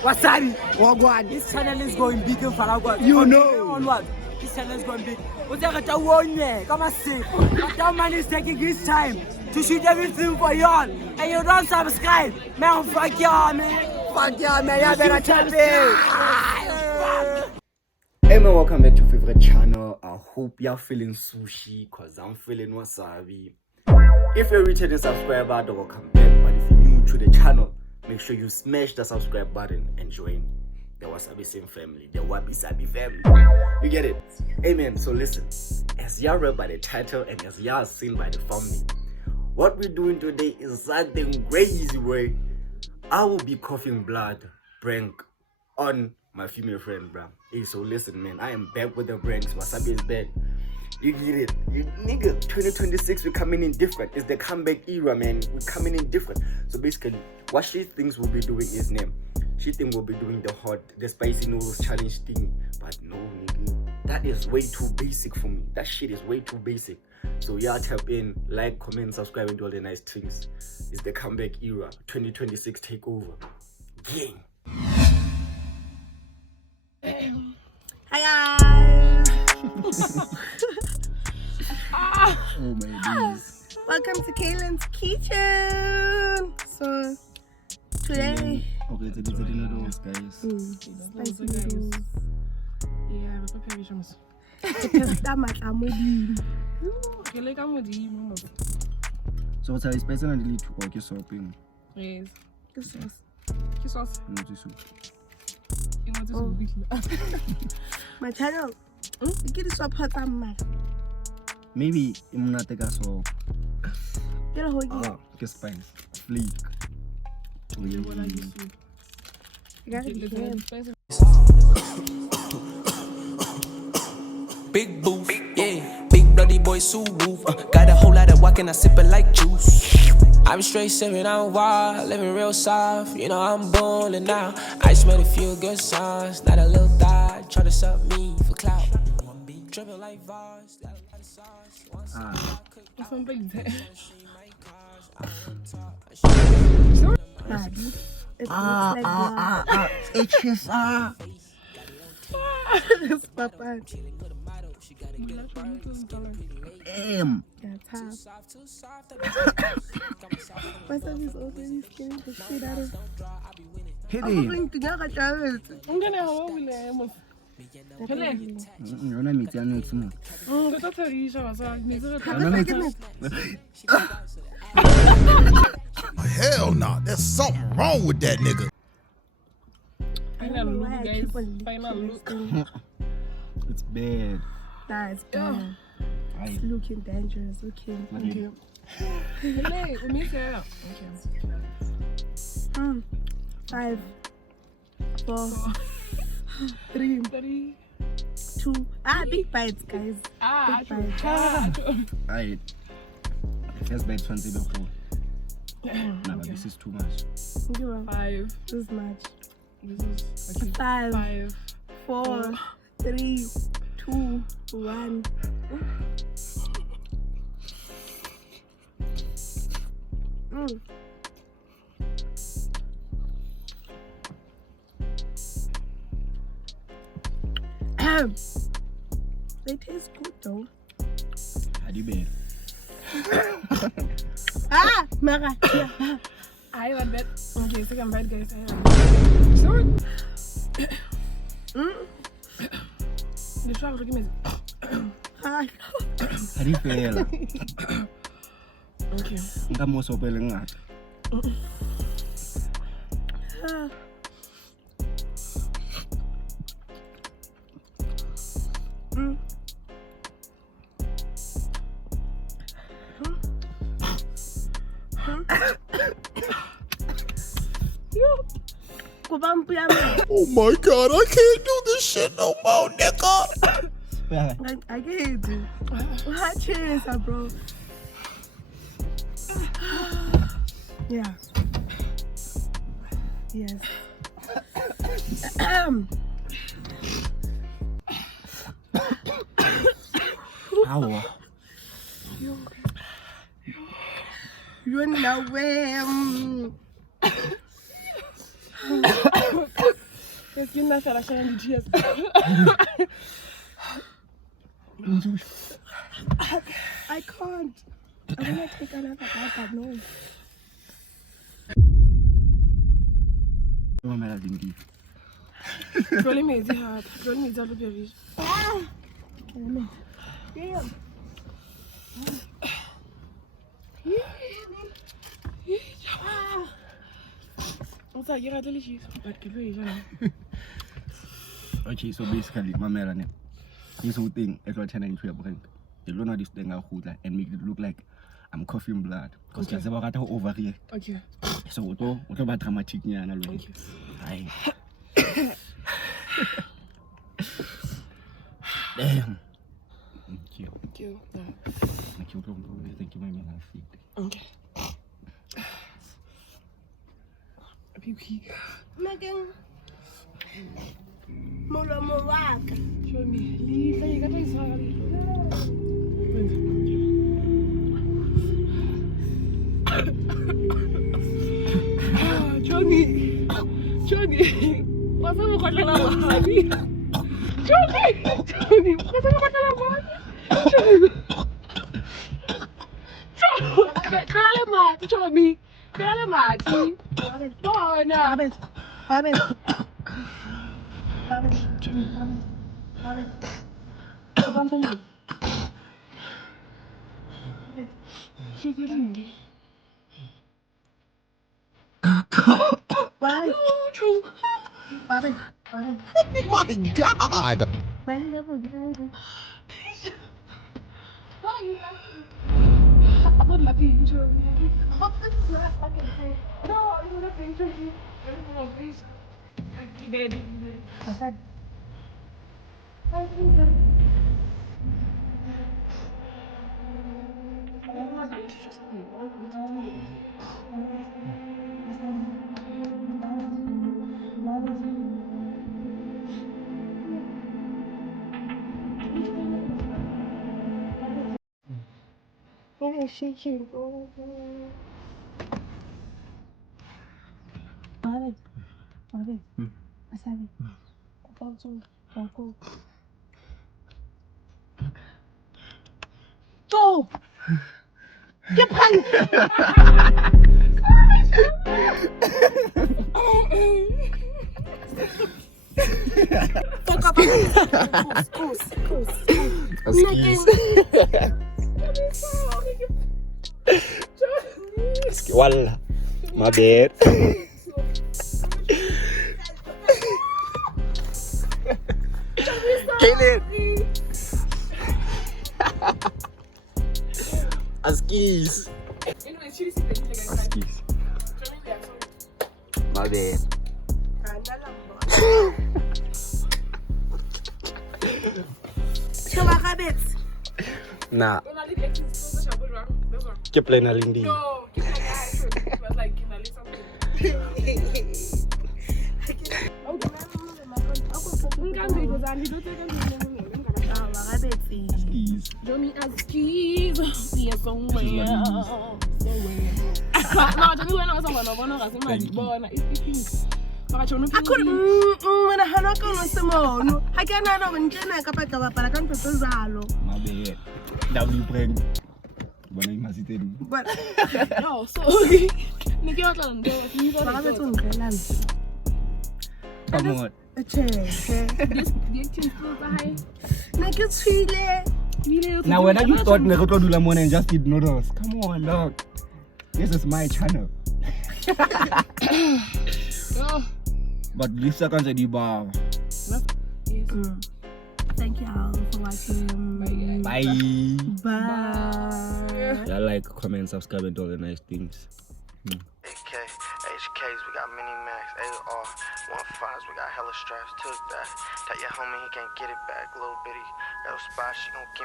Wasabi, Wagwan. This channel is going big in Faragua. You know. Onward. This channel is going big. Come and see. That man is taking his time to shoot everything for y'all. And you don't subscribe. Man, fuck y'all, man. Fuck y'all, man. Y'all better tap in. Hey man, welcome back to your favorite channel. I hope you're feeling sushi, cause I'm feeling wasabi. If you're a returning subscriber, then welcome back. But if you're new to the channel, make sure you smash the subscribe button and join the Wasabi Same family, the Wabi Sabi family. You get it? Amen. So listen, as y'all read by the title and as y'all seen by the thumbnail, what we're doing today is something crazy way. I will be coughing blood prank on my female friend, bro. Hey, so listen, man, I am back with the pranks. Wasabi is back. You get it? Nigga, 2026, we're coming in different. It's the comeback era, man. We're coming in different. So basically, what she thinks we'll be doing is she thinks we'll be doing the spicy noodles challenge thing. But no, nigga, that is way too basic for me. That shit is way too basic. So y'all tap in, like, comment, subscribe, and do all the nice things. It's the comeback era. 2026 takeover. Gang. Hi guys. Oh my goodness. Welcome to KAYLEN's kitchen. So today, okay, so these are the noodles, guys. Spicy noodles. Yeah, but prepare visions. So what's our spicy and delete or kiss sopping? Yes. This sauce. Kiss us. Oh. My channel. Get this up hot man. Maybe I'm not take us all. Get a hoagie. Get spice. Fleek. Oh yeah. You gotta be him. Big booth, yeah. Big bloody boy Subaru. Got a whole lot of walking, I sip it like juice. I'm straight sipping, I'm wild, living real soft. You know I'm ballin' now. I just made a few good songs, not a little thigh. Try to sub me for clout. Drippin' like Vars, got a lot of sauce. If I'm big there. It's This papa. Wasabi is already scaring the shit out of. Hit I'm going to get a child. I'm gonna have a will. You're not meeting next month. That's how you show us. Hell no, there's something wrong with that nigga. Final look, guys. Final look. It's bad. Nah, it's bad. It's looking dangerous. Okay. Hey, we make it up. Okay. 5, 4, 3, 2. Big bites, guys. Big bites. Alright. First bite 20 before. Nah, but this is too much. 5. This is much. This is 5, 4, 3, 2, 1. They taste good though. How do you bet? Mara. I want that. Okay, second bite, guys. Sure. The shark looking me. How do you feel? Okay. I'm more so feeling that. Oh my god, I can't do this shit no more, nigga. I can't do. Cheers, bro. Yeah. Yes. Ow. You know where. Let's get that shot and tears. I can't. I want to take another bite, but no. Rolling me is hard. Rolling me is a little bit. Damn. What's that? You're delicious. But give me Okay, so basically, my melanie, this whole thing is what turning into your brain. They don't know this thing out and make it look like I'm coughing blood. Because there's a lot of overreact. Okay. So, what about dramatic? Thank you. Damn. Thank you. Thank you. Thank you, my man. Okay. Megan. Molomo waka. Show me. Lisa, you got to sorry. Johnny. What's up with the money? Johnny, what's up with the money? Johnny. Walla, my bad. KAYLEN. Askis. My bad. Nah. Keep playing a Lindy. No, it was like in a little Johnny Askis. Yes, somewhere. No, Johnny went on someone. I couldn't. When I had not gone Simone, I cannot even Jenna Capata, but I can't propose. My bad. That will bring. But no, so Nikki out on the come on. a chair. Now, when you thought Negoto do Lamon and just eat noodles, come on, dog. This is my channel. But this seconds at the bar. Thank you all for watching. Bye. Bye. Yeah, like, comment, subscribe, and all the nice things. AK, HKs, we got mini max, AR, 1.5s, we got hella straps, took that. That your homie, he can't get it back, little bitty, little spot, she gon' give